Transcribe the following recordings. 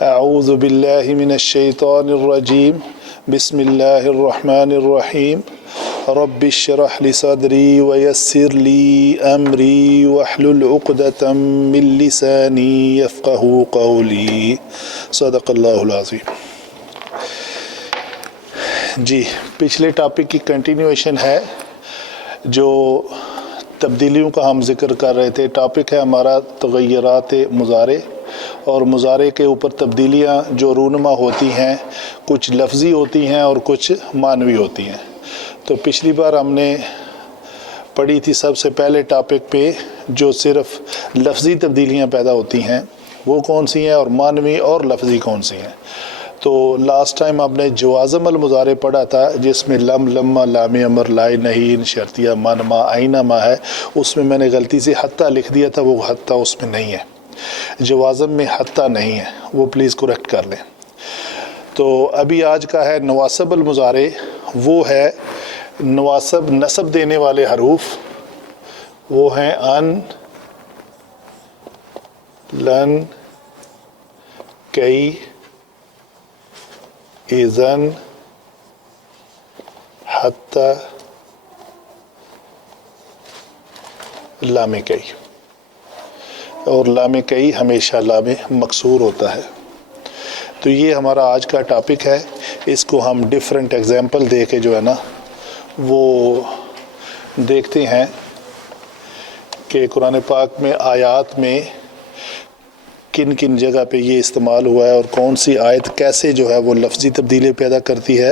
اعوذ باللہ من الشیطان الرجیم بسم اللہ الرحمن الرحیم رب اشرح لی صدری ویسر لی امری واحلل عقدۃ من لسانی یفقہوا قولی صدق اللہ العظیم۔ جی، پچھلے ٹاپک کی کنٹینیویشن ہے جو تبدیلیوں کا ہم ذکر کر رہے تھے۔ ٹاپک ہے ہمارا تغیرات مضارع، اور مضارع کے اوپر تبدیلیاں جو رونما ہوتی ہیں کچھ لفظی ہوتی ہیں اور کچھ معنوی ہوتی ہیں۔ تو پچھلی بار ہم نے پڑھی تھی سب سے پہلے ٹاپک پہ جو صرف لفظی تبدیلیاں پیدا ہوتی ہیں وہ کون سی ہیں، اور معنوی اور لفظی کون سی ہیں۔ تو لاسٹ ٹائم آپ نے جوازم المضارع پڑھا تھا جس میں لم، لما، لام امر، لائے نہیں، شرطیہ، من، ما، آئینہ ما ہے۔ اس میں نے غلطی سے حتیٰ لکھ دیا تھا، وہ حتیٰ اس میں نہیں ہے، جوازم میں حتیٰ نہیں ہے، وہ پلیز کریکٹ کر لیں۔ تو ابھی آج کا ہے نواصب المضارع، وہ ہے نواصب نصب دینے والے حروف، وہ ہیں ان، لن، کئی، اذن، حتی، لام کئی، اور لام کئی ہمیشہ لام مکسور ہوتا ہے۔ تو یہ ہمارا آج کا ٹاپک ہے۔ اس کو ہم ڈیفرنٹ ایگزامپل دے کے جو ہے نا وہ دیکھتے ہیں کہ قرآن پاک میں آیات میں کن کن جگہ پہ یہ استعمال ہوا ہے، اور کون سی آیت کیسے جو ہے وہ لفظی تبدیلی پیدا کرتی ہے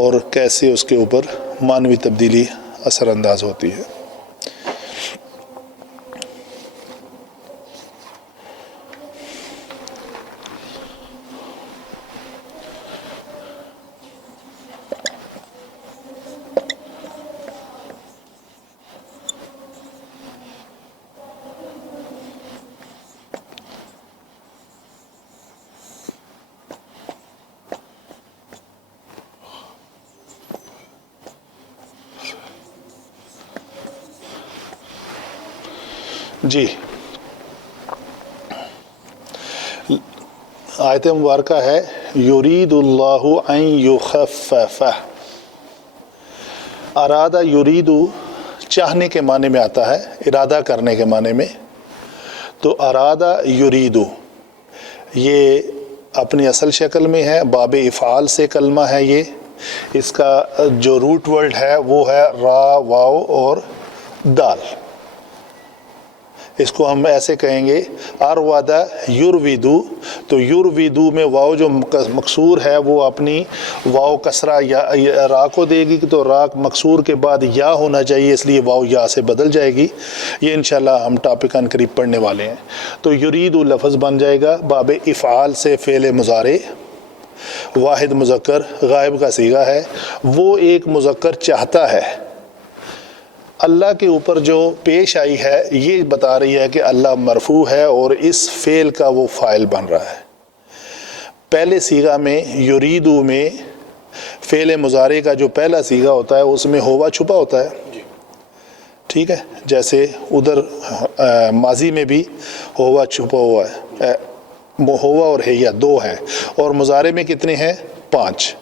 اور کیسے اس کے اوپر معنوی تبدیلی اثر انداز ہوتی ہے۔ جی، آیت مبارکہ ہے یرید اللہ ان یخفف۔ ارادہ یرید چاہنے کے معنی میں آتا ہے، ارادہ کرنے کے معنی میں۔ تو ارادہ یرید یہ اپنی اصل شکل میں ہے، باب افعال سے کلمہ ہے یہ۔ اس کا جو روٹ ورڈ ہے وہ ہے را، واو اور دال۔ اس کو ہم ایسے کہیں گے اروادہ یرویدو۔ تو یرویدو میں واو جو مکسور ہے وہ اپنی واو کسرہ یا را کو دے گی، تو را مکسور کے بعد یا ہونا چاہیے، اس لیے واو یا سے بدل جائے گی۔ یہ انشاءاللہ ہم ٹاپک ان قریب پڑھنے والے ہیں۔ تو یریدو لفظ بن جائے گا باب افعال سے فعل مضارع، واحد مذکر، غائب کا صیغہ ہے۔ وہ ایک مذکر چاہتا ہے، اللہ کے اوپر جو پیش آئی ہے یہ بتا رہی ہے کہ اللہ مرفوع ہے اور اس فعل کا وہ فاعل بن رہا ہے۔ پہلے صیغہ میں یریدو میں فعل مضارع کا جو پہلا صیغہ ہوتا ہے اس میں ہوا چھپا ہوتا ہے، ٹھیک ہے، جیسے ادھر ماضی میں بھی ہوا چھپا ہوا ہے، ہوا اور ہیا دو ہیں، اور مضارع میں کتنے ہیں؟ 5،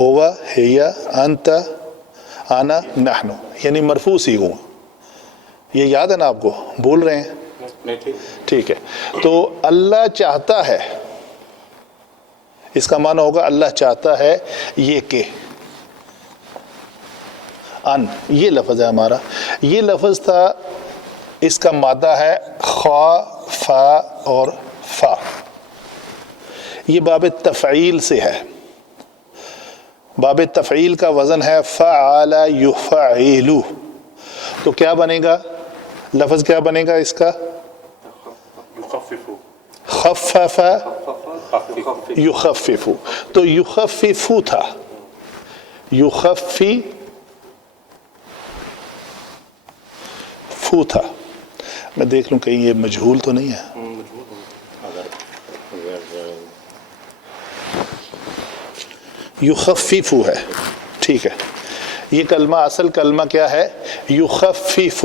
ہوا، ہیا، انت، آنا، نحنو، یعنی مرفوع صیغوں۔ یہ یاد ہے نا آپ کو؟ بھول رہے ہیں؟ ٹھیک ہے۔ تو اللہ چاہتا ہے، اس کا معنی ہوگا اللہ چاہتا ہے یہ کہ ان، یہ لفظ ہے ہمارا۔ یہ لفظ تھا، اس کا مادہ ہے خا، فا اور فا۔ یہ باب تفعیل سے ہے۔ باب تفعیل کا وزن ہے فعل یفعل۔ تو کیا بنے گا؟ لفظ کیا بنے گا اس کا؟ خفف یخفف۔ تو یخفف تھا، یخفف تھا۔ میں دیکھ لوں کہیں یہ مجہول تو نہیں ہے۔ یخفف ہے، ٹھیک ہے۔ یہ کلمہ اصل کلمہ کیا ہے؟ یخفف۔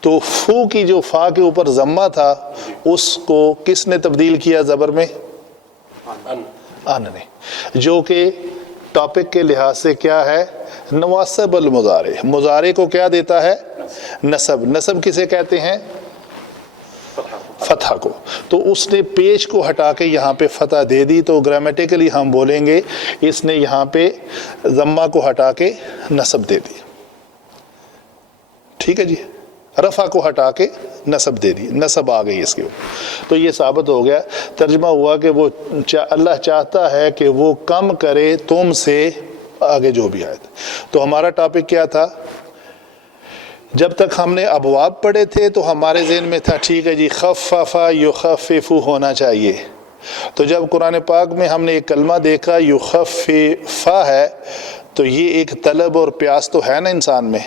تو فو کی جو فا کے اوپر ضمہ تھا اس کو کس نے تبدیل کیا زبر میں؟ ان نے، جو کہ ٹاپک کے لحاظ سے کیا ہے؟ نواصب المضارع. مضارع کو کیا دیتا ہے؟ نصب. نصب کسے کہتے ہیں؟ فتح کو. تو اس نے پیش کو ہٹا کے یہاں پہ فتح دے دی، تو گرامیٹیکلی ہم بولیں گے اس نے یہاں پہ ضمہ کو ہٹا کے نصب دے دی. ٹھیک ہے جی، رفع کو ہٹا کے نصب دے دی، نصب آ گئی اس کے اوپر. تو یہ ثابت ہو گیا، ترجمہ ہوا کہ وہ اللہ چاہتا ہے کہ وہ کم کرے تم سے آگے جو بھی آئے. تو ہمارا ٹاپک کیا تھا؟ جب تک ہم نے ابواب پڑھے تھے تو ہمارے ذہن میں تھا ٹھیک ہے جی خفف یخفف ہونا چاہیے. تو جب قرآن پاک میں ہم نے ایک کلمہ دیکھا یخفف ہے، تو یہ ایک طلب اور پیاس تو ہے نا انسان میں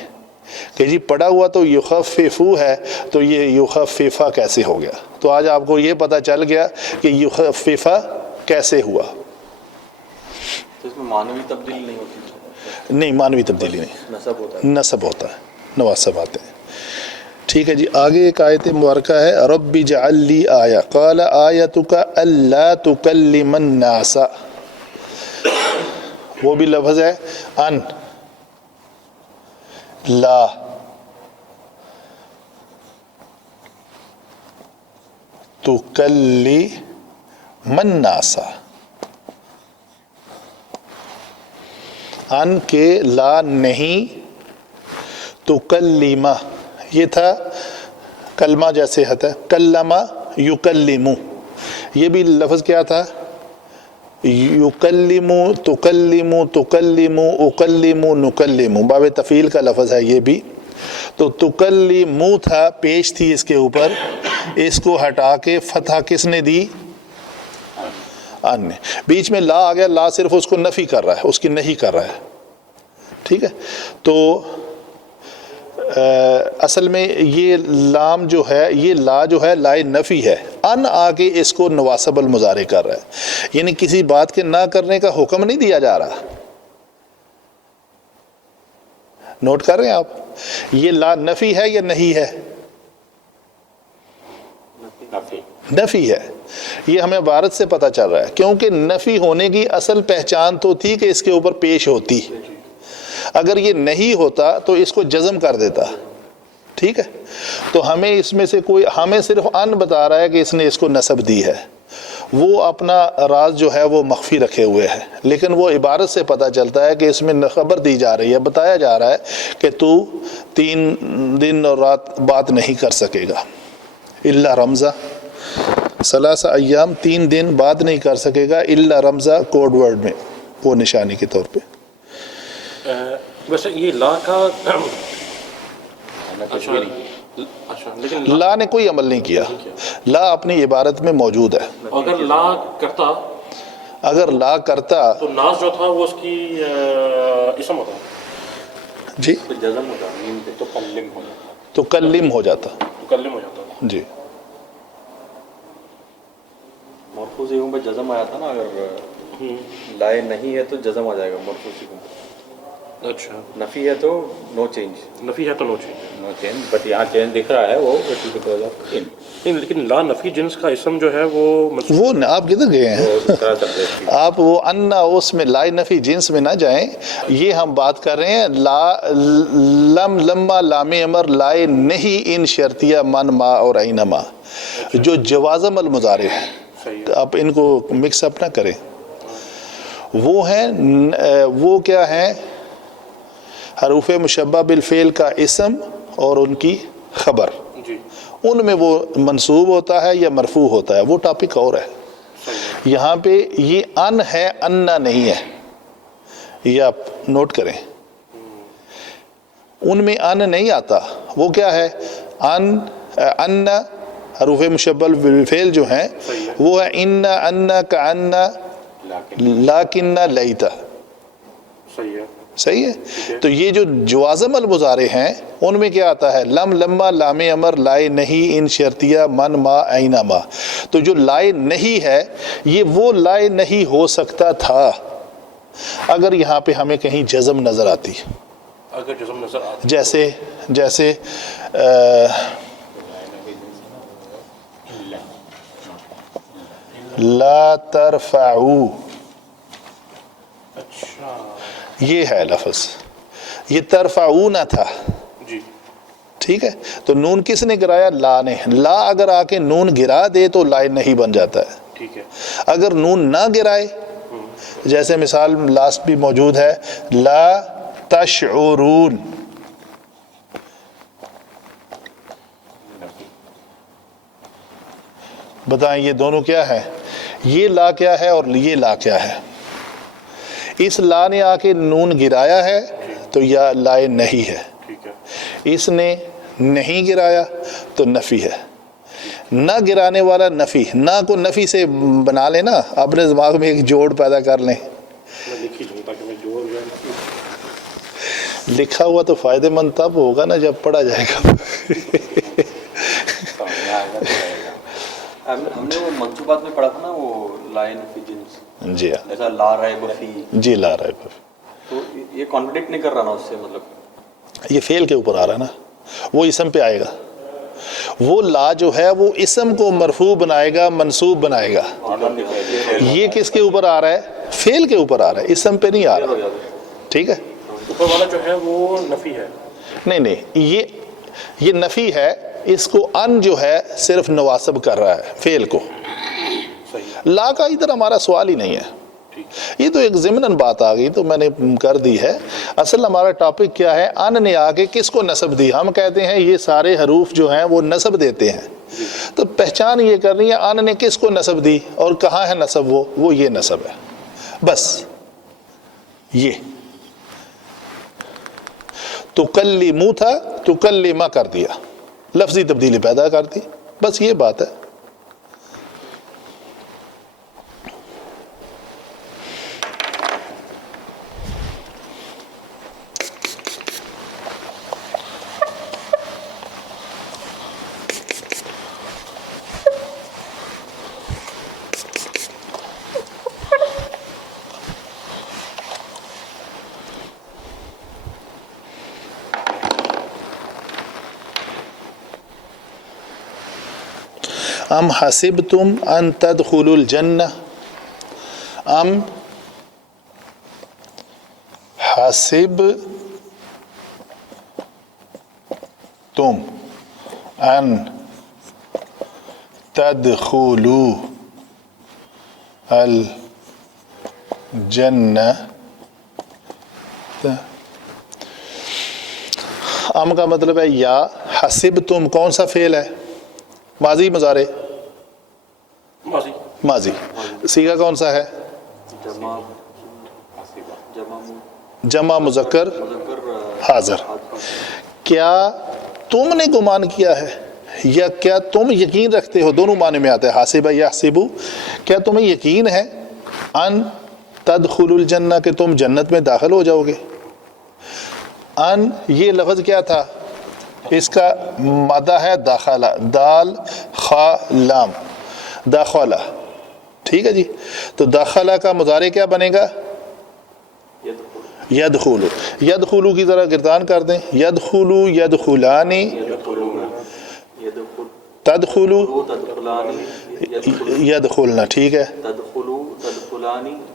کہ جی پڑھا ہوا تو یخففو ہے، تو یہ یخففا کیسے ہو گیا؟ تو آج آپ کو یہ پتہ چل گیا کہ یخففا کیسے ہوا. تو اس میں معنوی تبدیلی نہیں ہوتی؟ نہیں، معنوی تبدیلی نہیں، نصب ہوتا ہے. نصب ہوتا ہے، نواصب آتے ہیں. ٹھیک ہے جی، آگے ایک آیت مبارکہ ہے رب اجعل لی آیہ قال آیتک الا تکلم الناس. وہ بھی لفظ ہے ان لا. تکلم الناس، ان کے لا نہیں، تکلمہ یہ تھا کلمہ جیسے ہے کلمہ یکلمو، یہ بھی لفظ کیا تھا؟ یکلمو، تکلمو، تکلمو، اکلمو، نکلمو، باب تفعیل کا لفظ ہے یہ بھی. تو تکلمو تھا، پیش تھی اس کے اوپر، اس کو ہٹا کے فتح کس نے دی؟ ان نے. بیچ میں لا آ گیا، لا صرف اس کو نفی کر رہا ہے، اس کی نہیں کر رہا ہے. ٹھیک ہے، تو اصل میں یہ لام جو ہے، یہ لا جو ہے لائے نفی ہے، ان آگے اس کو نواصب المضارع کر رہا ہے، یعنی کسی بات کے نہ کرنے کا حکم نہیں دیا جا رہا. نوٹ کر رہے ہیں آپ؟ یہ لا نفی ہے یا نہیں ہے؟ نفی ہے. یہ ہمیں عبارت سے پتہ چل رہا ہے، کیونکہ نفی ہونے کی اصل پہچان تو تھی کہ اس کے اوپر پیش ہوتی. اگر یہ نہیں ہوتا تو اس کو جزم کر دیتا. ٹھیک ہے، تو ہمیں اس میں سے کوئی، ہمیں صرف ان بتا رہا ہے کہ اس نے اس کو نصب دی ہے. وہ اپنا راز جو ہے وہ مخفی رکھے ہوئے ہے، لیکن وہ عبارت سے پتہ چلتا ہے کہ اس میں خبر دی جا رہی ہے، بتایا جا رہا ہے کہ تو 3 دن اور رات بات نہیں کر سکے گا. الا رمزہ، 3 ایام، 3 دن بات نہیں کر سکے گا، الا رمزہ کوڈ ورڈ میں، وہ نشانی کے طور پہ. ویسے یہ لا کا لیکن لا نے کوئی عمل نہیں کیا، لا اپنی عبارت میں موجود ہے. اگر لا کرتا، اگر لا کرتا تو ناس جو تھا وہ اس کی اسم ہوتا جی جزم ہوتا ہے، تو کلم ہو جاتا. تو کلم ہو جاتا. مکلم ہو جاتا. جی مرفوع یوں پہ جزم آیا تھا نا، اگر لائے نہیں ہے تو جزم آ جائے گا مرفوع یوں. اچھا، نفی ہے تو نو چینج، نفی ہے تو نو چینج. نو چینج، بٹ یہاں چینج دکھ رہا ہے وہ بیکاز آف ان. نہیں، لیکن لا نفی جنس کا اسم جو ہے وہ وہ آپ کدھر گئے ہیں؟ آپ وہ انا اس میں لا نفی جنس میں نہ جائیں. یہ ہم بات کر رہے ہیں لا لم لما لام امر لائے نہیں ان شرطیہ من ما اور اینما، جو جوازم المضارع ہے. آپ ان کو مکس اپ نہ کریں. وہ ہیں، وہ کیا ہیں؟ حروف مشبہ بالفعل کا اسم اور ان کی خبر، جی ان میں وہ منصوب ہوتا ہے یا مرفوع ہوتا ہے، وہ ٹاپک اور ہے. یہاں پہ یہ ان ہے، انا نہیں ہے، یہ آپ نوٹ کریں. ان میں ان نہیں آتا. وہ کیا ہے؟ ان حروف مشبہ بالفعل جو ہیں وہ ہے ان، کا ان، لاکن، لیتا. صحیح ہے. صحیح ہے. تو یہ جو جوازم المضارع ہیں ان میں کیا آتا ہے؟ لم لما لام امر لائے نہیں ان شرطیہ من ما اینما. تو جو لائے نہیں ہے یہ وہ لائے نہیں ہو سکتا تھا اگر یہاں پہ ہمیں کہیں جزم نظر آتی. اگر جزم نظر آتی جیسے لا ترفعو، اچھا یہ ہے لفظ، یہ ترفعو نہ تھا، جی ٹھیک ہے. تو نون کس نے گرایا؟ لا نے. لا اگر آ کے نون گرا دے تو لائن نہیں بن جاتا ہے. ٹھیک ہے. اگر نون نہ گرائے، جیسے مثال لاسٹ بھی موجود ہے، لا تشعرون، بتائیں یہ دونوں کیا ہے؟ یہ لا کیا ہے اور یہ لا کیا ہے؟ اس لا نے آ کے نون گرایا ہے تو یا لائے نہیں ہے، ٹھیک ہے. اس نے نہیں گرایا تو نفی ہے. نہ گرانے والا نفی، نہ کو نفی سے بنا لیں نا، اپنے دماغ میں ایک جوڑ پیدا کر لیں. میں لکھ ہی لوں تاکہ میں جوڑ جائے. لکھا ہوا تو فائدہ مند تب ہوگا نا جب پڑھا جائے گا. ہم نے وہ منصوبات میں پڑھا تھا نا، وہ لائن فی جنس، جی ہاں، جیسا لا ریب فی، جی لا رہا ہے. تو یہ کانٹرڈکٹ نہیں کر رہا نا اس سے؟ مطلب یہ فعل کے اوپر آ رہا ہے نا، وہ اسم پہ آئے گا. وہ لا جو ہے وہ اسم کو مرفوع بنائے گا، منصوب بنائے گا. یہ کس کے اوپر آ رہا ہے؟ فعل کے اوپر آ رہا ہے، اسم پہ نہیں آ رہا. ٹھیک ہے. اوپر والا جو ہے وہ نفی ہے. نہیں یہ نفی ہے. اس کو ان جو ہے صرف نواسب کر رہا ہے فعل کو. صحیح. لا کا ادھر ہمارا سوال ہی نہیں ہے. ٹھیک. یہ تو ایک ضمناً بات آ گئی تو میں نے کر دی ہے. اصل ہمارا ٹاپک کیا ہے؟ ان نے آگے کس کو نسب دی؟ ہم کہتے ہیں یہ سارے حروف جو ہیں وہ نسب دیتے ہیں. تو پہچان یہ کرنی ہے ان نے کس کو نسب دی اور کہاں ہے نسب. وہ یہ نسب ہے بس. یہ تکلمو تھا، تکلمہ کر دیا، لفظی تبدیلی پیدا کر دی، بس یہ بات ہے. ام حسبتم ان تدخلوا الجنہ، ام حسبتم ان تدخلوا الجنہ. ام کا مطلب ہے یا. حسبتم کون سا فعل ہے؟ ماضی مضارع؟ ماضی. ماضی. صیغہ کون سا ہے؟ جمع مذکر حاضر. کیا تم نے گمان کیا ہے یا کیا تم یقین رکھتے ہو؟ دونوں معنی میں آتا ہے، حاسب یحسبو. کیا تمہیں یقین ہے ان تدخلوا الجنہ کہ تم جنت میں داخل ہو جاؤ گے؟ ان یہ لفظ کیا تھا؟ اس کا مادہ ہے داخلہ، دال خا لام، داخلہ. ٹھیک ہے جی. تو داخلہ کا مضارع کیا بنے گا؟ یدخلو. یدخلو کی ذرا گردان کر دیں. یدخلو، یدخلانی، تدخلو، یدخلنا. ٹھیک ہے.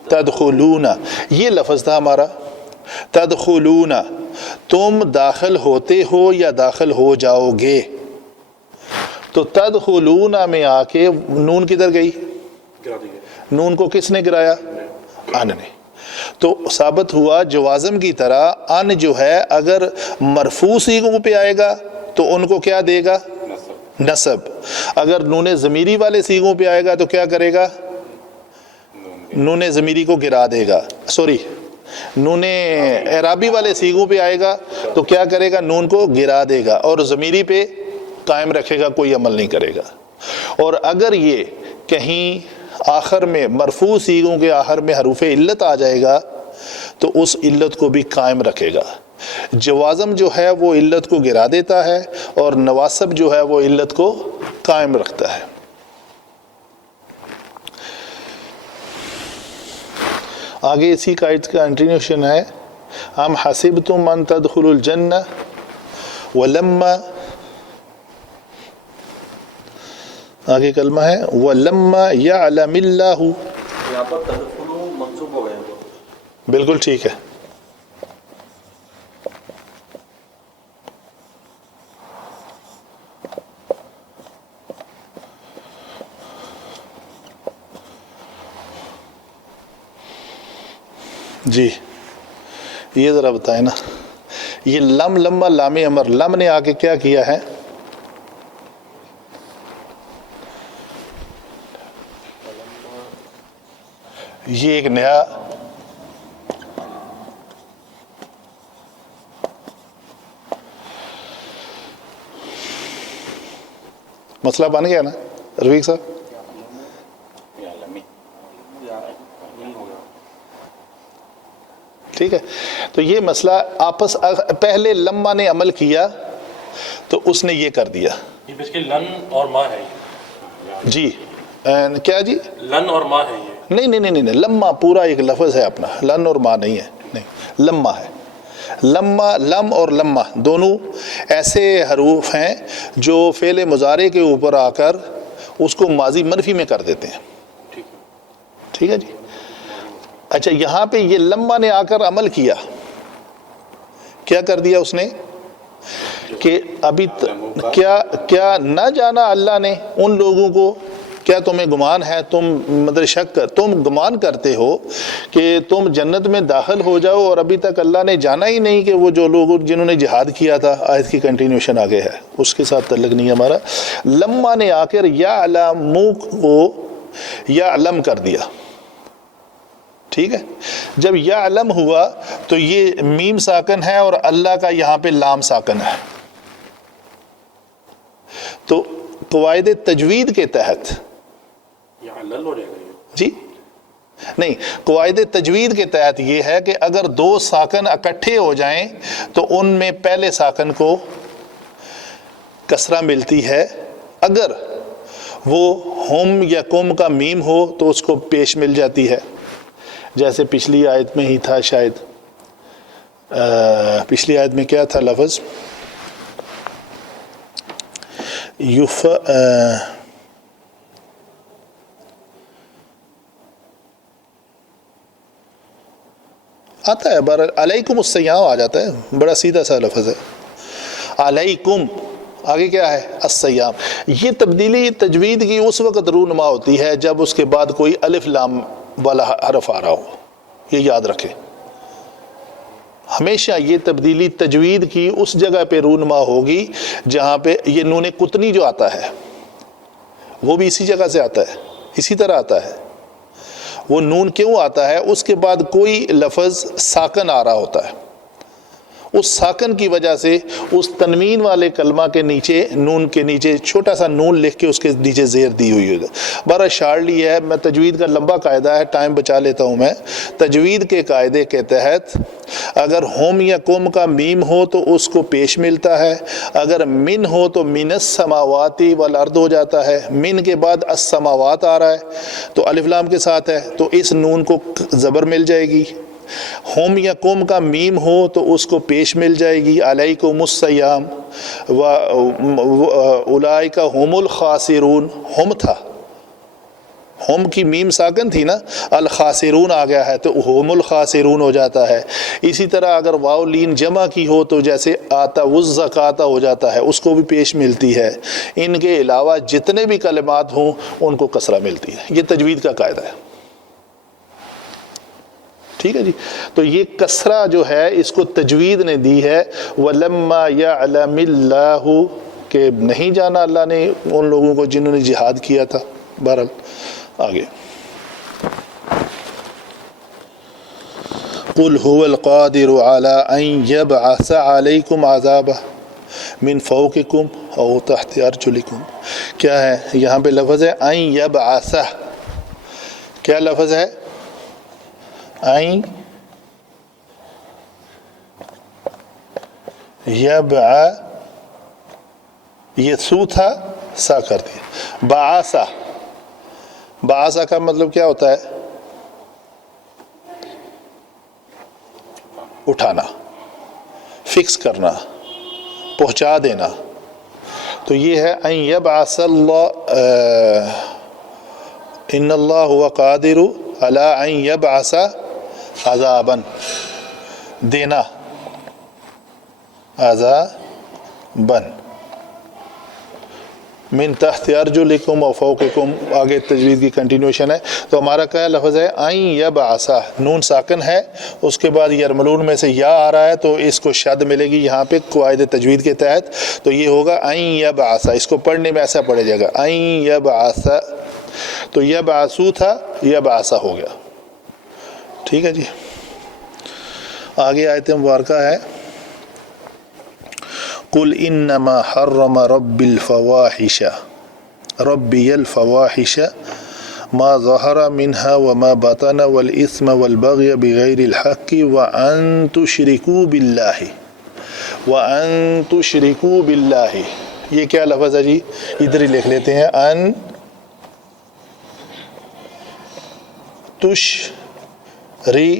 تدخلون، یہ لفظ تھا ہمارا. تدخلون، تم داخل ہوتے ہو یا داخل ہو جاؤ گے. تو تدخلون میں آ کے نون کدھر گئی؟ گرا دی گئی. نون کو کس نے گرایا؟ ان نے. تو ثابت ہوا جوازم کی طرح ان جو ہے اگر مرفوع صیغوں پہ آئے گا تو ان کو کیا دے گا؟ نصب. اگر نون ضمیری والے صیغوں پہ آئے گا تو کیا کرے گا؟ نون ضمیری کو گرا دے گا. سوری، نون اعرابی والے صیغوں پہ آئے گا تو کیا کرے گا؟ نون کو گرا دے گا اور ضمیری پہ قائم رکھے گا، کوئی عمل نہیں کرے گا. اور اگر یہ کہیں آخر میں مرفوع صیغوں کے آخر میں حروف علت آ جائے گا تو اس علت کو بھی قائم رکھے گا. جوازم جو ہے وہ علت کو گرا دیتا ہے اور نواسب جو ہے وہ علت کو قائم رکھتا ہے. آگے اسی کا کنٹینیوشن ہے. ام حسبتم ان تدخلوا الجنہ ولما آگے کلمہ ہے وَلَمَّا يَعْلَمِ اللَّهُ، یہاں پر تدخلو منصوب ہو گئے ہیں تو بالکل ٹھیک ہے. جی یہ ذرا بتائیں نا، یہ لم لما لام امر، لم نے آگے کیا کیا ہے؟ یہ ایک نیا مسئلہ بن گیا نا رفیق صاحب؟ ٹھیک ہے، تو یہ مسئلہ آپس پہلے لما نے عمل کیا تو اس نے یہ کر دیا. یہ بیسیکلی لن اور ما ہے یہ. جی کیا جی؟ لن اور ما ہے یہ. نہیں، لما پورا ایک لفظ ہے اپنا، لن اور ما نہیں ہے، نہیں لما ہے. لما، لم اور لما دونوں ایسے حروف ہیں جو فعل مضارع کے اوپر آ کر اس کو ماضی منفی میں کر دیتے ہیں. ٹھیک ہے جی. اچھا یہاں پہ یہ لما نے آ کر عمل کیا، کیا کر دیا اس نے کہ ابھی کیا نہ جانا اللہ نے ان لوگوں کو، کیا تمہیں گمان ہے، تم مطلب شک کر، تم گمان کرتے ہو کہ تم جنت میں داخل ہو جاؤ اور ابھی تک اللہ نے جانا ہی نہیں کہ وہ جو لوگ جنہوں نے جہاد کیا تھا. آیت کی کنٹینیوشن آگے ہے، اس کے ساتھ تعلق نہیں ہے ہمارا. لما نے آ کر یا علمو کو یا علم کر دیا. ٹھیک ہے، جب یا علم ہوا تو یہ میم ساکن ہے اور اللہ کا یہاں پہ لام ساکن ہے. تو قواعد تجوید کے تحت جی نہیں، قواعد تجوید کے تحت یہ ہے کہ اگر دو ساکن اکٹھے ہو جائیں تو ان میں پہلے ساکن کو کسرہ ملتی ہے، اگر وہ ہم یا کم کا میم ہو تو اس کو پیش مل جاتی ہے. جیسے پچھلی آیت میں ہی تھا شاید، پچھلی آیت میں کیا تھا لفظ؟ آتا ہے بہرحال علیکم السیام آ جاتا ہے، بڑا سیدھا سا لفظ ہے. علیکم آگے کیا ہے؟ السیام. یہ تبدیلی تجوید کی اس وقت رونما ہوتی ہے جب اس کے بعد کوئی الف لام والا حرف آ رہا ہو. یہ یاد رکھیں، ہمیشہ یہ تبدیلی تجوید کی اس جگہ پہ رونما ہوگی جہاں پہ یہ نون قطنی جو آتا ہے وہ بھی اسی جگہ سے آتا ہے، اسی طرح آتا ہے. وہ نون کیوں آتا ہے؟ اس کے بعد کوئی لفظ ساکن آ رہا ہوتا ہے، اس ساکن کی وجہ سے اس تنوین والے کلمہ کے نیچے، نون کے نیچے چھوٹا سا نون لکھ کے اس کے نیچے زیر دی ہوئی ہوگی. بارہ شارلی ہے، میں تجوید کا لمبا قاعدہ ہے، ٹائم بچا لیتا ہوں میں. تجوید کے قاعدے کے تحت اگر ہوم یا کم کا میم ہو تو اس کو پیش ملتا ہے، اگر من ہو تو من السماواتی والارض ہو جاتا ہے. من کے بعد السماوات آ رہا ہے تو الف لام کے ساتھ ہے تو اس نون کو زبر مل جائے گی. ہوم یا قوم کا میم ہو تو اس کو پیش مل جائے گی علیکم السیام و اولئک هم الخاسرون. ہم تھا، ہم کی میم ساکن تھی نا، الخاسرون آ گیا ہے تو هم الخاسرون ہو جاتا ہے. اسی طرح اگر واو لین جمع کی ہو تو جیسے آتا والزکاۃ ہو جاتا ہے، اس کو بھی پیش ملتی ہے. ان کے علاوہ جتنے بھی کلمات ہوں ان کو کسرہ ملتی ہے. یہ تجوید کا قاعدہ ہے. ٹھیک ہے جی. تو یہ کسرہ جو ہے اس کو تجوید نے دی ہے. وَلَمَّا يَعْلَمِ اللَّهُ کہ نہیں جانا اللہ نے ان لوگوں کو جنہوں نے جہاد کیا تھا. بہرحال آگے قُلْ هُوَ الْقَادِرُ عَلَىٰ أَن يَبْعَثَ عَلَيْكُمْ عَذَابًا مِّن فَوْقِكُمْ أَوْ تَحْتِ أَرْجُلِكُمْ. کیا ہے یہاں پہ لفظ ہے أَن يَبْعَثَ. کیا لفظ ہے؟ این یبع، یہ سو تھا سا کر دیا. بعثا، بعثا کا مطلب کیا ہوتا ہے؟ اٹھانا، فکس کرنا، پہنچا دینا. تو یہ ہے ان یبعث اللہ ان اللہ هو قادر علی ان یبعث عذابا، دینا عذابا من تحت ارجلکم و فوقکم، آگے تجوید کی کنٹینیوشن ہے. تو ہمارا کیا لفظ ہے؟ ان یبعث، نون ساکن ہے، اس کے بعد یرملون میں سے یا آ رہا ہے تو اس کو شد ملے گی یہاں پہ قواعد تجوید کے تحت. تو یہ ہوگا ان یبعث، اس کو پڑھنے میں ایسا پڑھے جائے گا ان یبعث. تو یبعثو تھا، یبعث ہو گیا. ٹھیک ہے جی. آگے آیت مبارکہ ہے قل انما حرم ربی الفواحش ما ظہر منها وما بطن والاثم والبغی بغیر الحق وان تشرکوا باللہ. یہ کیا لفظ ہے جی؟ ادھر ہی لکھ لیتے ہیں ان تشرکوا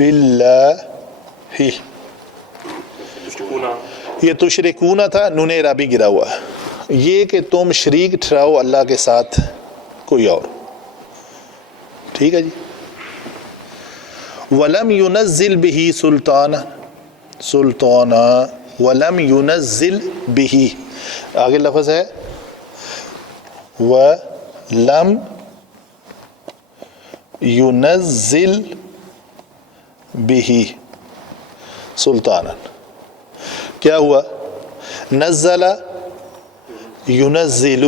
باللہ. یہ تشرکون تھا، نون اعرابی گرا ہوا ہے. یہ کہ تم شریک ٹھہراؤ اللہ کے ساتھ کوئی اور. ٹھیک ہے جی. وَلَمْ يُنَزِّلْ بِهِ سُلْطَانًا وَلَمْ يُنَزِّلْ بِهِ، آگے لفظ ہے وَلَمْ يُنَزِّلْ بِهِ سلطانا. کیا ہوا؟ نزل ینزل،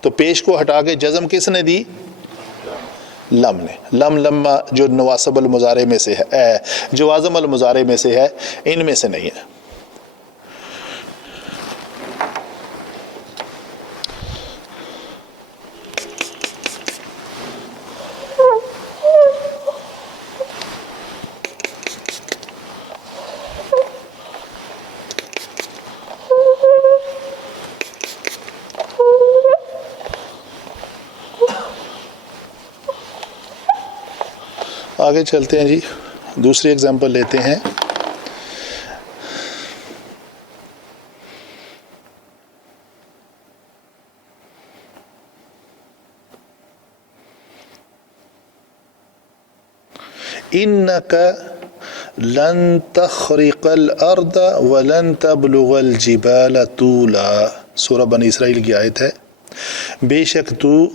تو پیش کو ہٹا کے جزم کس نے دی؟ لم نے. لم لما جو نواسب المضارع میں سے ہے، جوازم المضارع میں سے ہے، ان میں سے نہیں ہے. آگے چلتے ہیں جی، دوسری ایگزامپل لیتے ہیں. إِنَّكَ لَن تَخْرِقَ الْأَرْضَ وَلَن تَبْلُغَ الْجِبَالَ طُولًا. سورہ بنی اسرائیل کی آیت ہے. بے شک تو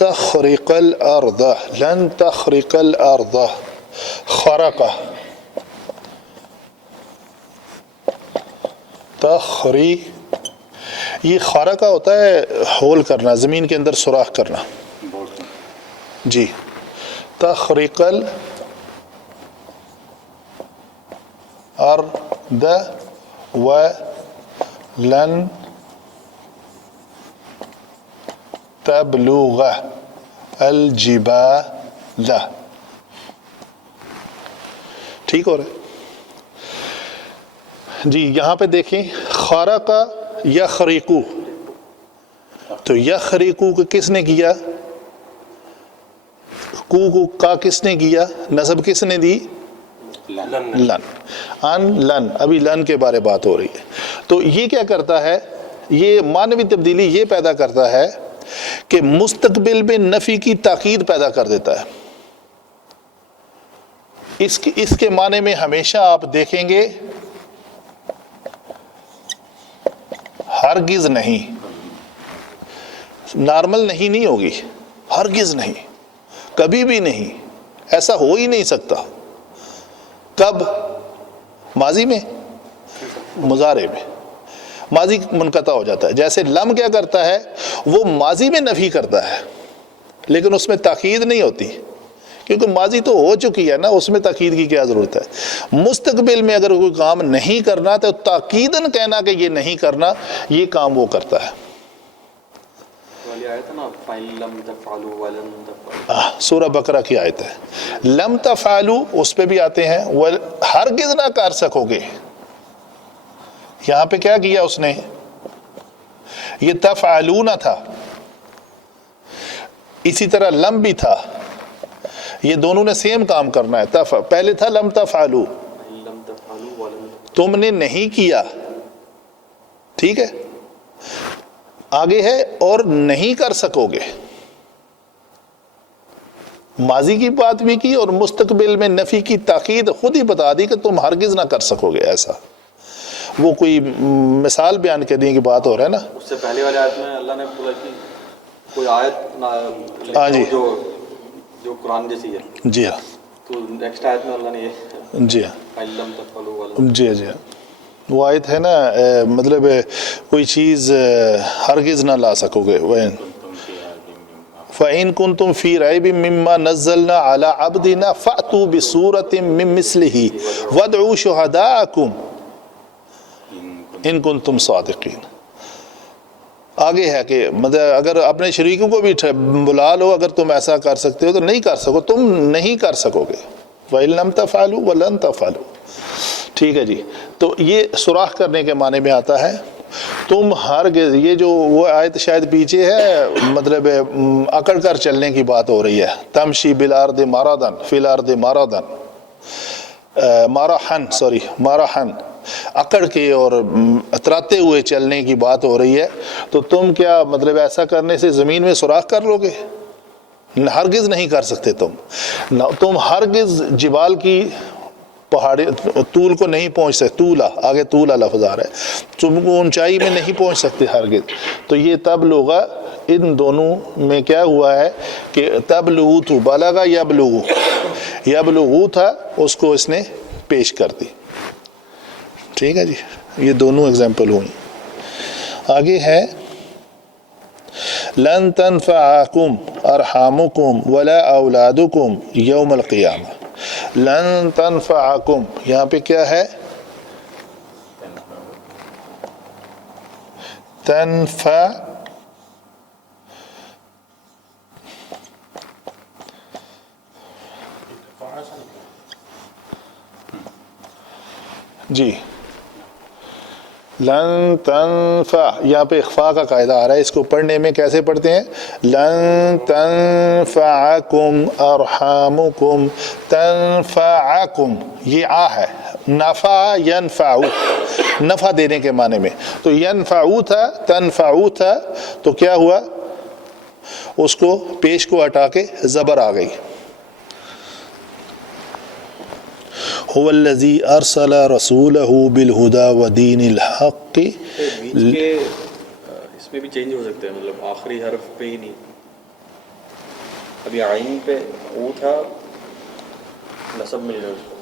تخرق الارض، لن تخرق الارض، خرق تخری، یہ خرقہ ہوتا ہے ہول کرنا، زمین کے اندر سوراخ کرنا جی. تخرق الارض ولن تبلغ الجبال. ٹھیک ہو رہا ہے جی. یہاں پہ دیکھیں خرق یخرقو، تو یخرقو کو کس نے کیا؟ کو کا کس نے کیا؟ نصب کس نے دی؟ لن. ان لن، ابھی لن کے بارے بات ہو رہی ہے. تو یہ کیا کرتا ہے؟ یہ معنوی تبدیلی یہ پیدا کرتا ہے کہ مستقبل میں نفی کی تاکید پیدا کر دیتا ہے. اس کے معنی میں ہمیشہ آپ دیکھیں گے ہرگز نہیں، نارمل نہیں ہوگی، ہرگز نہیں، کبھی بھی نہیں، ایسا ہو ہی نہیں سکتا. کب؟ ماضی میں، مضارع میں. ماضی منقطع ہو جاتا ہے. جیسے لم کیا کرتا ہے؟ وہ ماضی میں نفی کرتا ہے لیکن اس میں تاکید نہیں ہوتی، کیونکہ ماضی تو ہو چکی ہے نا، اس میں تاکید کی کیا ضرورت ہے. مستقبل میں اگر کوئی کام نہیں کرنا تو تاکیداً کہنا کہ یہ نہیں کرنا، یہ کام وہ کرتا ہے. سورہ بقرہ کی آیت ہے. لم تفعلوا اس پہ بھی آتے ہیں، ہرگز نہ کر سکو گے. یہاں پہ کیا کیا اس نے؟ یہ تفعلون تھا، اسی طرح لم بھی تھا. یہ دونوں نے سیم کام کرنا ہے. پہلے تھا لم تفعلوا، تم نے نہیں کیا، ٹھیک ہے، آگے ہے اور نہیں کر سکو گے، ماضی کی بات بھی کی اور مستقبل میں نفی کی تاکید خود ہی بتا دی کہ تم ہرگز نہ کر سکو گے ایسا. وہ کوئی مثال بیان کرنے کی بات ہو رہا ہے نا. اس سے پہلے والی آیت میں اللہ نے بولا کہ کوئی آیت ہاں جی، جو قرآن جیسی ہے. جی ہاں، تو نیکسٹ آیت میں اللہ نے یہ جی ہاں، علم تفعلوا ولم، جی جی ہاں، وہ آیت ہے نا، مطلب کوئی چیز ہرگز نہ لا سکو گے. فَإِن كُنتُمْ فِي رَيْبٍ مِّمَّا نَزَّلْنَا عَلَىٰ عَبْدِنَا فَأْتُوا بِسُورَةٍ مِّن مِّثْلِهِ وَادْعُوا شُهَدَاءَكُمْ إِن كُنتُمْ صَادِقِينَ. آگے ہے کہ مطلب اگر اپنے شریکوں کو بھی بلا لو، اگر تم ایسا کر سکتے ہو تو نہیں کر سکو، تم نہیں کر سکو گے. وَإِن لَمْ تَفْعَلُوا وَلَن تَفْعَلُوا. ٹھیک ہے جی. تو یہ سوراخ کرنے کے معنی میں آتا ہے. تم ہرگز، یہ جو وہ آیت شاید پیچھے ہے، مطلب اکڑ کر چلنے کی بات ہو رہی ہے. تمشی بالارض مرضا فی الارض مرضا، مارحن، اکڑ کے اور اتراتے ہوئے چلنے کی بات ہو رہی ہے. تو تم کیا مطلب ایسا کرنے سے زمین میں سوراخ کر لو گے؟ ہرگز نہیں کر سکتے. تم ہرگز جبال کی پہاڑی طول کو نہیں پہنچ سکتے. طولہ، آگے طولہ لفظ آ رہا ہے، تم کو اونچائی میں نہیں پہنچ سکتے ہرگز. تو یہ تبلغ، ان دونوں میں کیا ہوا ہے کہ تبلغ تو بلغ یبلغ تھا، اس کو اس نے پیش کر دی. ٹھیک ہے جی. یہ دونوں اگزامپل ہوئی. آگے ہے لن تنفعکم ارحامکم ولا اولادکم یوم القیامہ. لن تنفعکم، یہاں پہ کیا ہے؟ تنفع، جی، لن تنفع، یہاں پہ اخفاء کا قاعدہ آ رہا ہے. اس کو پڑھنے میں کیسے پڑھتے ہیں؟ لن تنفعکم ارحامکم، تنفعکم، یہ آ ہے، نفع ینفع، نفع دینے کے معنی میں. تو ینفع تھا، تنفع تھا، تو کیا ہوا؟ اس کو پیش کو ہٹا کے زبر آ گئی. هو الذی ارسل رسولہ بالہدی ودین الحق. بیچ کے اس میں بھی چینج ہو سکتے ہیں، مطلب آخری حرف پہ ہی نہیں. ابھی عین پہ او تھا، نصب مل رہا اس کو.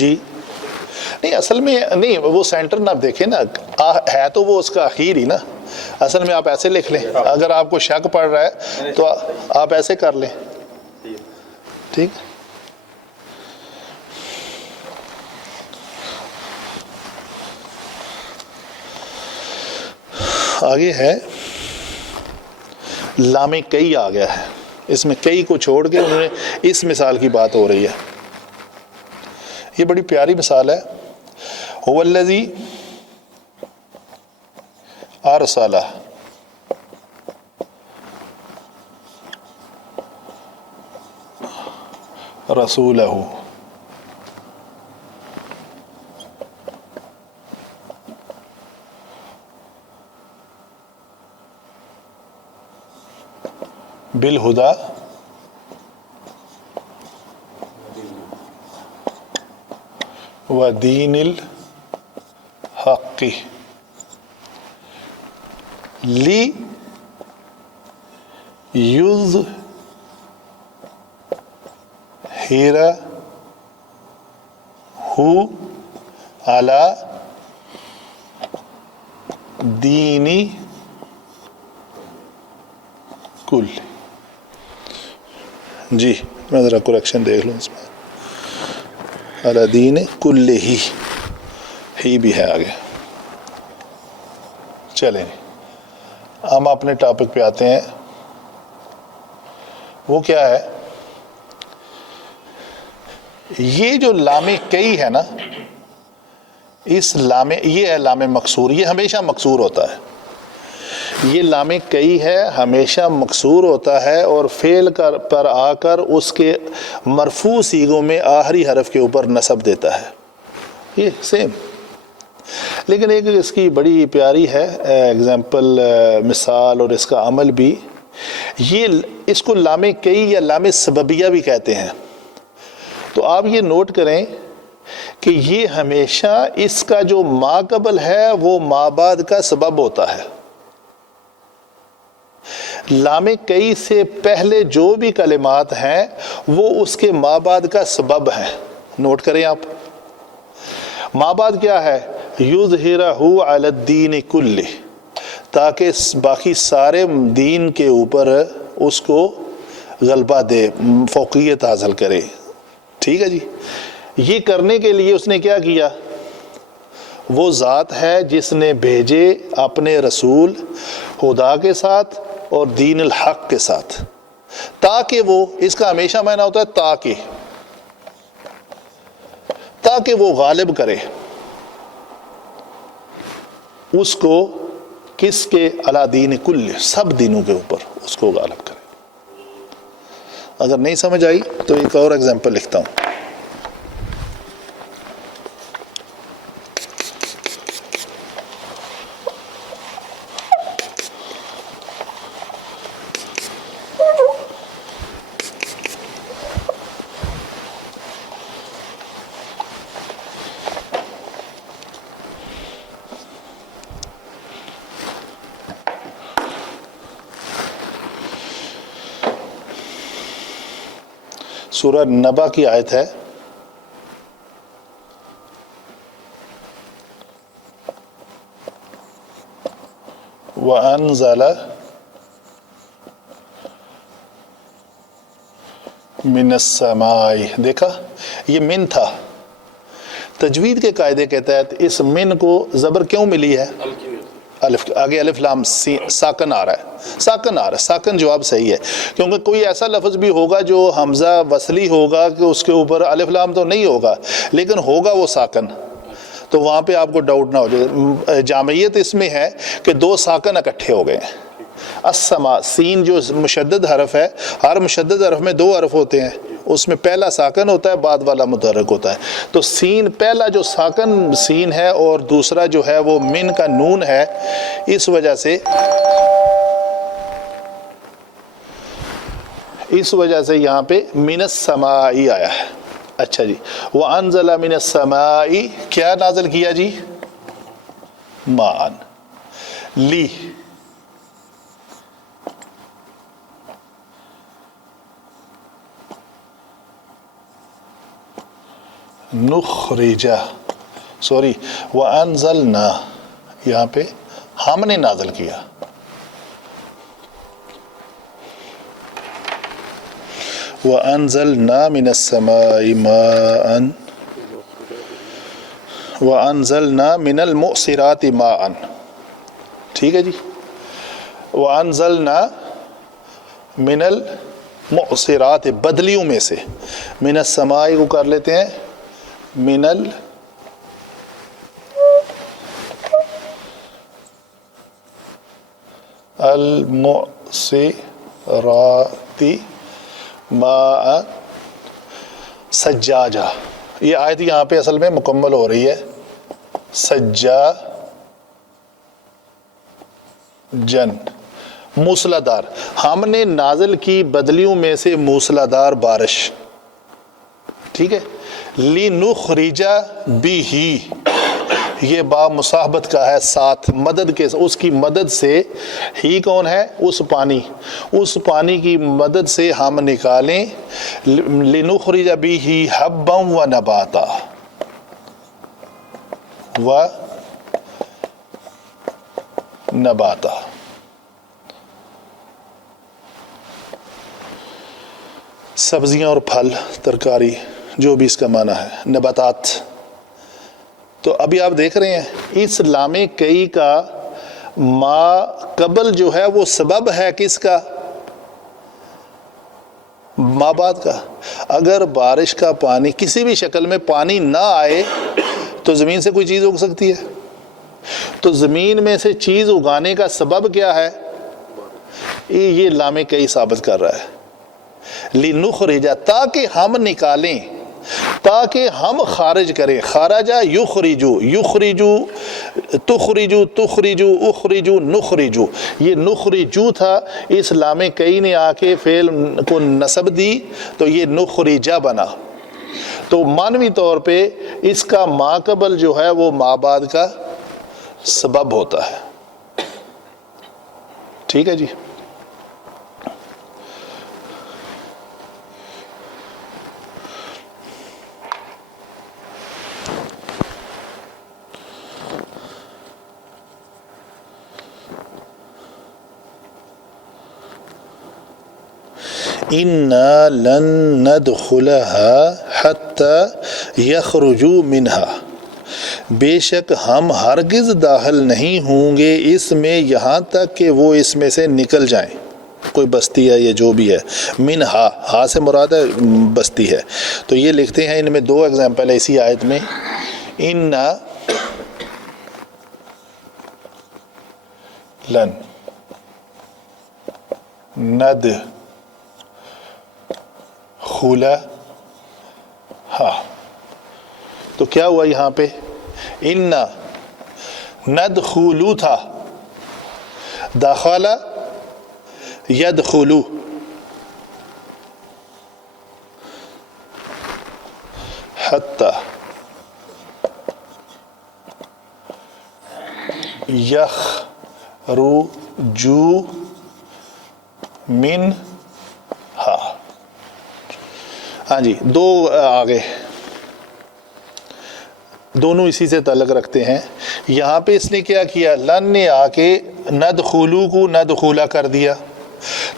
جی نہیں، اصل میں نہیں، وہ سینٹر نہ آپ دیکھیں نا، ہے تو وہ اس کا اخیر ہی نا. اصل میں آپ ایسے لکھ لیں، اگر آپ کو شک پڑ رہا ہے تو آپ ایسے کر لیں. ٹھیک. آگے ہے لام کئی آ گیا ہے. اس میں کئی کو چھوڑ کے انہوں نے اس مثال کی بات ہو رہی ہے. یہ بڑی پیاری مثال ہے. هو الذی ارسل رسولہ بالہدی ودین الحق لیظہرہ علی دین کل. جی میں ذرا کریکشن دیکھ لوں اس میں، علی دین کل ہی بھی ہے آگے. چلیں ہم اپنے ٹاپک پہ آتے ہیں. وہ کیا ہے؟ یہ جو لام کئی ہے نا، اس لام، یہ ہے لام مکسور. یہ ہمیشہ مکسور ہوتا ہے. یہ لام کئی ہے، ہمیشہ مکسور ہوتا ہے اور فعل پر آ کر اس کے مرفوع صیغوں میں آخری حرف کے اوپر نصب دیتا ہے. یہ سیم. لیکن ایک اس کی بڑی پیاری ہے ایگزامپل، مثال اور اس کا عمل بھی. یہ اس کو لام کئی یا لام سببیہ بھی کہتے ہیں. تو آپ یہ نوٹ کریں کہ یہ ہمیشہ اس کا جو ما قبل ہے وہ ما بعد کا سبب ہوتا ہے. لام کئی سے پہلے جو بھی کلمات ہیں وہ اس کے ما بعد کا سبب ہیں. نوٹ کریں آپ. ما بعد کیا ہے؟ یظہرہ علی الدین کلہ، تاکہ باقی سارے دین کے اوپر اس کو غلبہ دے، فوقیت حاصل کرے. ٹھیک ہے جی. یہ کرنے کے لیے اس نے کیا کیا؟ وہ ذات ہے جس نے بھیجے اپنے رسول خدا کے ساتھ اور دین الحق کے ساتھ، تاکہ وہ، اس کا ہمیشہ معنی ہوتا ہے تاکہ وہ غالب کرے اس کو، کس کے؟ علی دین کل، سب دینوں کے اوپر اس کو غالب کرے. اگر نہیں سمجھ آئی تو ایک اور ایگزامپل لکھتا ہوں. سورہ نبا کی آیت ہے، وَأَنزَلَ مِنَ السَّمَاءِ. دیکھا یہ من تھا. تجوید کے قاعدے کے تحت اس من کو زبر کیوں ملی ہے؟ الف، آگے الف لام ساکن آ رہا ہے. ساکن جواب صحیح ہے، کیونکہ کوئی ایسا لفظ بھی ہوگا جو حمزہ وصلی ہوگا کہ اس کے اوپر الف لام تو نہیں ہوگا، لیکن ہوگا وہ ساکن، تو وہاں پہ آپ کو ڈاؤٹ نہ ہو جائے. جامعیت اس میں ہے کہ دو ساکن اکٹھے ہو گئے ہیں. السما، سین جو مشدد حرف ہے، ہر مشدد حرف میں دو حرف ہوتے ہیں، اس میں پہلا ساکن ہوتا ہے، بعد والا متحرک ہوتا ہے. تو سین پہلا جو ساکن سین ہے اور دوسرا جو ہے وہ من کا نون ہے. اس وجہ سے یہاں پہ من السماء آیا ہے. اچھا جی. وَأَنزَلَ مِنَ السَّمَاءِ، کیا نازل کیا جی؟ ماءً. لی، نخرجہ، سوری، وَأَنزَلْنَا، یہاں پہ ہم نے نازل کیا. وَأَنزَلْنَا مِنَ السَّمَاءِ مَاءً وَأَنزَلْنَا مِنَ الْمُعْصِرَاتِ مَاءً. ٹھیک ہے جی. وَأَنزَلْنَا مِنَ المعصرات، بدلیوں میں سے. من السماء کو کر لیتے ہیں من المعصرات ماء سجاجہ. یہ آیت یہاں پہ اصل میں مکمل ہو رہی ہے. سجاجن، موسلادھار. ہم نے نازل کی بدلیوں میں سے موسلادھار بارش. ٹھیک ہے. لِنُخْرِجَ بِهِ، یہ با مصاحبت کا ہے ساتھ، مدد کے، اس کی مدد سے. ہی کون ہے؟ اس پانی کی مدد سے ہم نکالیں. لِنُخْرِجَ بِهِ حَبًّا وَنَبَاتًا، نباتا. سبزیاں اور پھل، ترکاری، جو بھی اس کا معنی ہے، نباتات. تو ابھی آپ دیکھ رہے ہیں اس لام کئی کا ما قبل جو ہے وہ سبب ہے کس کا؟ ما بعد کا. اگر بارش کا پانی کسی بھی شکل میں پانی نہ آئے تو زمین سے کوئی چیز اگ سکتی ہے؟ تو زمین میں سے چیز اگانے کا سبب کیا ہے؟ یہ لام کئی ثابت کر رہا ہے. لِنُخْرِجَ، تاکہ ہم نکالیں. تاکہ ہم خارج کریں. خارجہ یخرجو، یخرجو تخرجو، تخرجو اخرجو نخرجو. یہ نخرجو تھا، اس لام کئی نے آ کے فعل کو نصب دی تو یہ نخرجہ بنا. تو معنوی طور پہ اس کا ما قبل جو ہے وہ ما بعد کا سبب ہوتا ہے. ٹھیک ہے جی. اِنَّا لَن نَدْخُلَهَا حَتَّى يَخْرُجُوا مِنْهَا، بے شک ہم ہرگز داخل نہیں ہوں گے اس میں یہاں تک کہ وہ اس میں سے نکل جائیں. کوئی بستی ہے یا جو بھی ہے، منہا، ہا سے مراد ہے بستی ہے. تو یہ لکھتے ہیں، ان میں دو ایگزامپل ہے اسی آیت میں. اِنَّا لن ند خلا، ہاں تو کیا ہوا یہاں پہ؟ اِنَّا ندخلو تھا، دخل یدخلو، حتی یخرجو منہا. ہاں جی، دو آگے دونوں اسی سے تعلق رکھتے ہیں. یہاں پہ اس نے کیا کیا؟ لن نے آ کے ندخلو کو ندخولا کر دیا.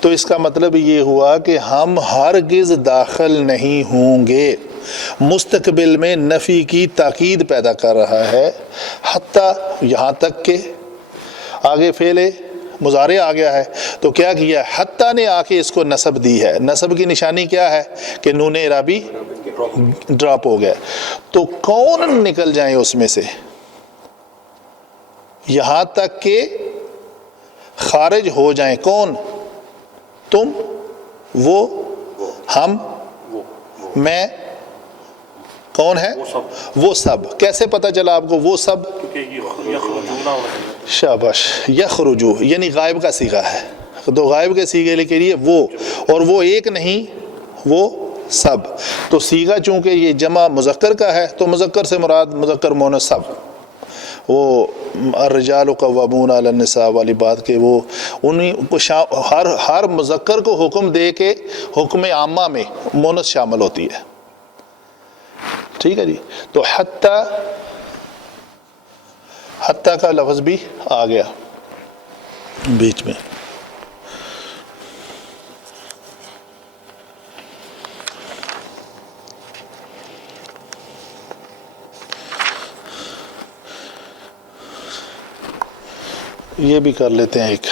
تو اس کا مطلب یہ ہوا کہ ہم ہرگز داخل نہیں ہوں گے. مستقبل میں نفی کی تاکید پیدا کر رہا ہے. حتیٰ، یہاں تک کہ، آگے فعل مضارع آ گیا ہے تو کیا کیا؟ حتیٰ نے آ کے اس کو نصب دی ہے. نصب کی نشانی کیا ہے؟ کہ نون اعرابی ڈراپ ہو گیا. تو کون نکل جائیں اس میں سے؟ یہاں تک کہ خارج ہو جائیں. کون؟ تم، وہ، ہم، میں. کون ہے؟ وہ سب. کیسے پتہ چلا آپ کو وہ سب؟ شاباش. یخرجو یعنی غائب کا صیغہ ہے، تو غائب کے صیغے کے لیے وہ، اور وہ ایک نہیں، وہ سب. تو صیغہ چونکہ یہ جمع مذکر کا ہے تو مذکر سے مراد مذکر مؤنث سب. وہ الرجال قوامون علی النساء والی بات کہ وہ انہیں کو ہر مذکر کو حکم دے کے حکم عامہ میں مؤنث شامل ہوتی ہے. ٹھیک ہے جی. تو حتیٰ کا لفظ بھی آ گیا بیچ میں. یہ بھی کر لیتے ہیں ایک.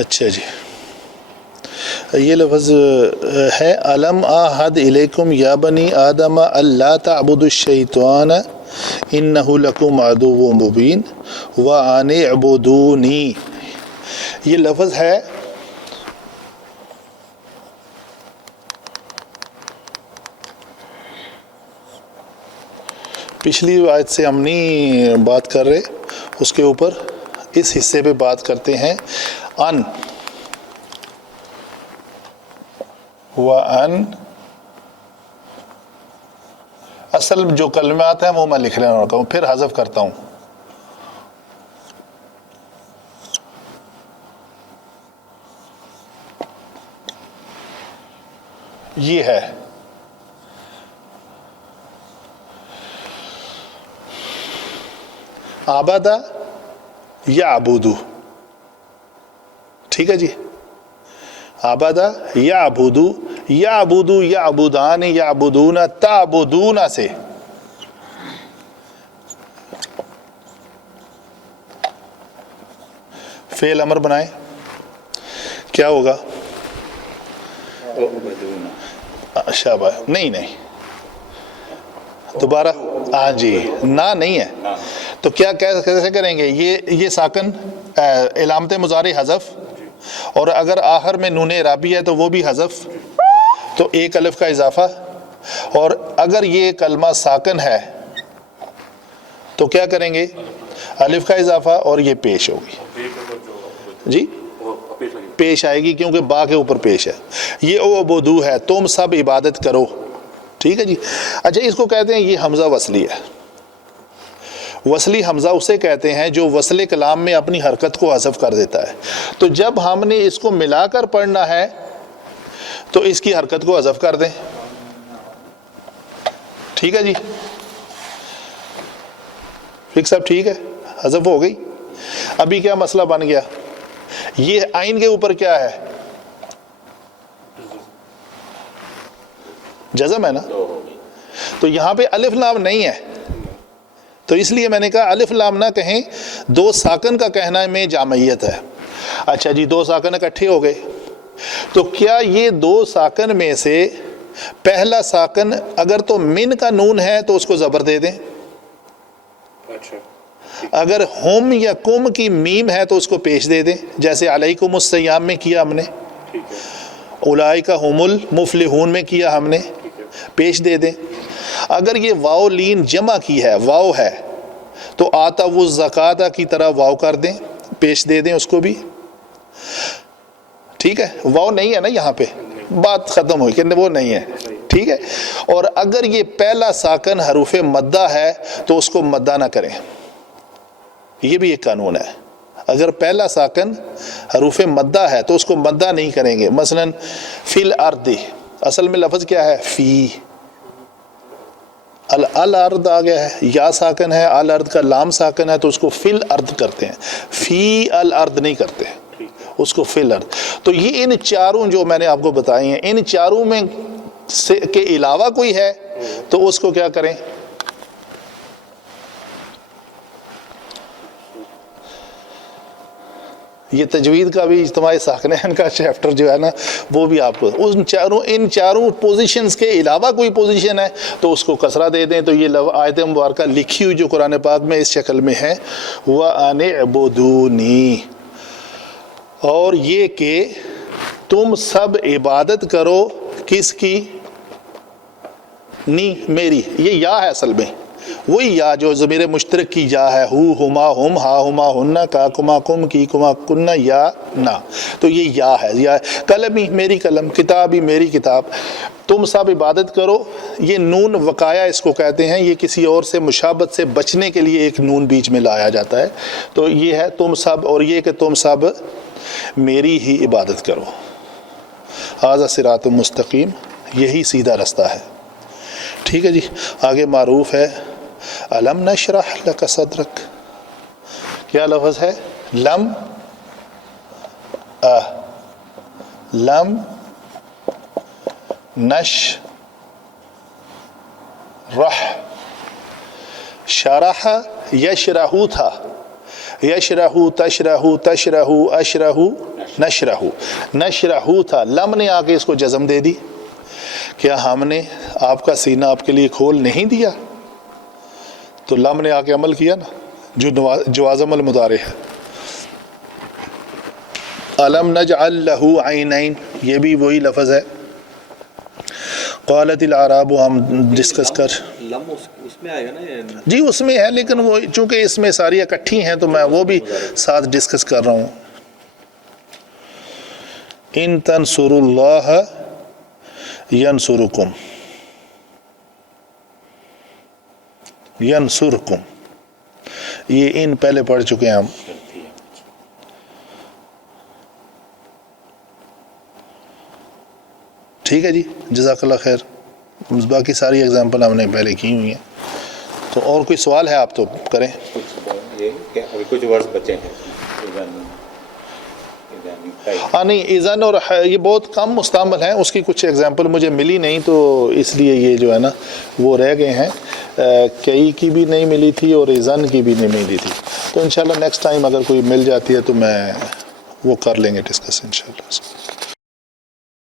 اچھا جی، یہ لفظ ہے علم آحد الیکم یا بنی آدم اللہ تعبدوا الشیطان انہ لکم عدو مبین وان اعبدونی. یہ لفظ ہے پچھلی آیت سے ہم نہیں بات کر رہے، اس کے اوپر اس حصے پہ بات کرتے ہیں. ان وَأَن، اصل جو کلمات ہیں وہ میں لکھ لینا ہوتا ہوں، پھر حذف کرتا ہوں. یہ ہے عبادہ یعبدو. ٹھیک ہے جی. عبادہ یعبدو، یعبدو یعبدان یعبدون تعبدون سے. فعل امر بنائیں کیا ہوگا؟ شاباش، نہیں دوبارہ، ہاں جی، نہ نہیں ہے تو کیا کیسے کریں گے؟ یہ ساکن علامت مضارع حذف، اور اگر آخر میں نون اعرابی ہے تو وہ بھی حذف، تو ایک الف کا اضافہ، اور اگر یہ کلمہ ساکن ہے تو کیا کریں گے؟ الف کا اضافہ، اور یہ پیش ہوگی، جی پیش آئے گی کیونکہ با کے اوپر پیش ہے۔ یہ او عبودو ہے، تم سب عبادت کرو، ٹھیک ہے جی۔ اچھا اس کو کہتے ہیں، یہ حمزہ وصلی ہے۔ وصلی حمزہ اسے کہتے ہیں جو وصل کلام میں اپنی حرکت کو حذف کر دیتا ہے، تو جب ہم نے اس کو ملا کر پڑھنا ہے تو اس کی حرکت کو حذف کر دیں، ٹھیک ہے جی، فکر صاحب ٹھیک ہے، حذف ہو گئی۔ ابھی کیا مسئلہ بن گیا؟ یہ عین کے اوپر کیا ہے؟ جزم ہے نا، تو یہاں پہ الف لام نہیں ہے، تو اس لیے میں نے کہا الف لام نہ کہیں، دو ساکن کا کہنا میں جامعیت ہے۔ اچھا جی، دو ساکن اکٹھے ہو گئے، تو کیا یہ دو ساکن میں سے پہلا ساکن اگر تو من کا نون ہے تو اس کو زبر دے دیں، اگر ہم یا کم کی میم ہے تو اس کو پیش دے دیں، جیسے علیکم السیام میں کیا ہم نے، اولئک ہم المفلحون میں کیا ہم نے، پیش دے دیں۔ اگر یہ واو لین جمع کی ہے، واو ہے، تو آتا وہ زکاتہ کی طرح واو کر دیں، پیش دے دیں اس کو بھی، ٹھیک ہے۔ واو نہیں ہے نا یہاں پہ، بات ختم ہوئی کہ وہ نہیں ہے، ٹھیک ہے۔ اور اگر یہ پہلا ساکن حروف مدہ ہے تو اس کو مدہ نہ کریں، یہ بھی ایک قانون ہے۔ اگر پہلا ساکن حروف مدہ ہے تو اس کو مدہ نہیں کریں گے۔ مثلا فی الارض، اصل میں لفظ کیا ہے؟ فی، الارض آ گیا ہے، یا ساکن ہے، الارض کا لام ساکن ہے تو اس کو فی الارض کرتے ہیں، فی الارض نہیں کرتے، اس کو فی الارض۔ تو یہ ان چاروں جو میں نے آپ کو بتائی ہیں، ان چاروں میں سے کے علاوہ کوئی ہے تو اس کو کیا کریں؟ یہ تجوید کا بھی اجتماعی ساکنین کا چیپٹر جو ہے نا، وہ بھی آپ کو ان چاروں پوزیشنز کے علاوہ کوئی پوزیشن ہے تو اس کو کسرہ دے دیں۔ تو یہ آیت مبارکہ لکھی ہوئی جو قرآن پاک میں اس شکل میں ہے، وَأَنِ اعْبُدُونِی، اور یہ کہ تم سب عبادت کرو، کس کی؟ نی، میری، یہ یا ہے اصل میں، وہی یا جو ضمیر مشترک کی یا ہے، ہو ہما ہم، ہا ہما ہننا، کا کما کم، کی کما کننا، یا نا، تو یہ یا ہے، یا قلمی میری قلم، کتابی میری کتاب، تم سب عبادت کرو۔ یہ نون وقایا اس کو کہتے ہیں، یہ کسی اور سے مشابہت سے بچنے کے لیے ایک نون بیچ میں لایا جاتا ہے، تو یہ ہے تم سب، اور یہ کہ تم سب میری ہی عبادت کرو۔ ھذا صراط مستقیم، یہی سیدھا رستہ ہے، ٹھیک ہے جی۔ آگے معروف ہے الم نشرح لک صدرک، کیا لفظ ہے؟ لم نش رح، شرح یشرح تھا، یشرح تشرح تشرح اشرح نشرح، نشرح تھا، لم نے آ کے اس کو جزم دے دی۔ کیا ہم نے آپ کا سینہ آپ کے لیے کھول نہیں دیا؟ تو لم نے آ کے عمل کیا نا، جو جوازم المضارع ہے۔ الم نجعل لہ عینین، یہ بھی وہی لفظ ہے۔ قالت الاعراب، ہم ڈسکس کر، لم اس میں آئے گا نا جی اس میں ہے، لیکن وہ چونکہ اس میں ساری اکٹھی ہیں تو میں وہ بھی ساتھ ڈسکس کر رہا ہوں۔ ان تنصروا اللہ ینصرکم، ینصرکم، یہ ان پہلے پڑھ چکے ہیں ہم۔ ٹھیک ہے جی، جزاک اللہ خیر۔ باقی ساری اگزامپل ہم نے پہلے کی ہوئی ہیں، تو اور کوئی سوال ہے آپ تو کریں۔ کچھ ورڈز بچے ہیں، ہاں نہیں، اذن اور یہ بہت کم مستعمل ہیں، اس کی کچھ اگزامپل مجھے ملی نہیں تو اس لیے یہ جو ہے نا وہ رہ گئے ہیں، کئی کی بھی نہیں ملی تھی اور اذن کی بھی نہیں ملی تھی۔ تو انشاءاللہ نیکسٹ ٹائم اگر کوئی مل جاتی ہے تو میں وہ کر لیں گے ڈسکس انشاءاللہ اس کو.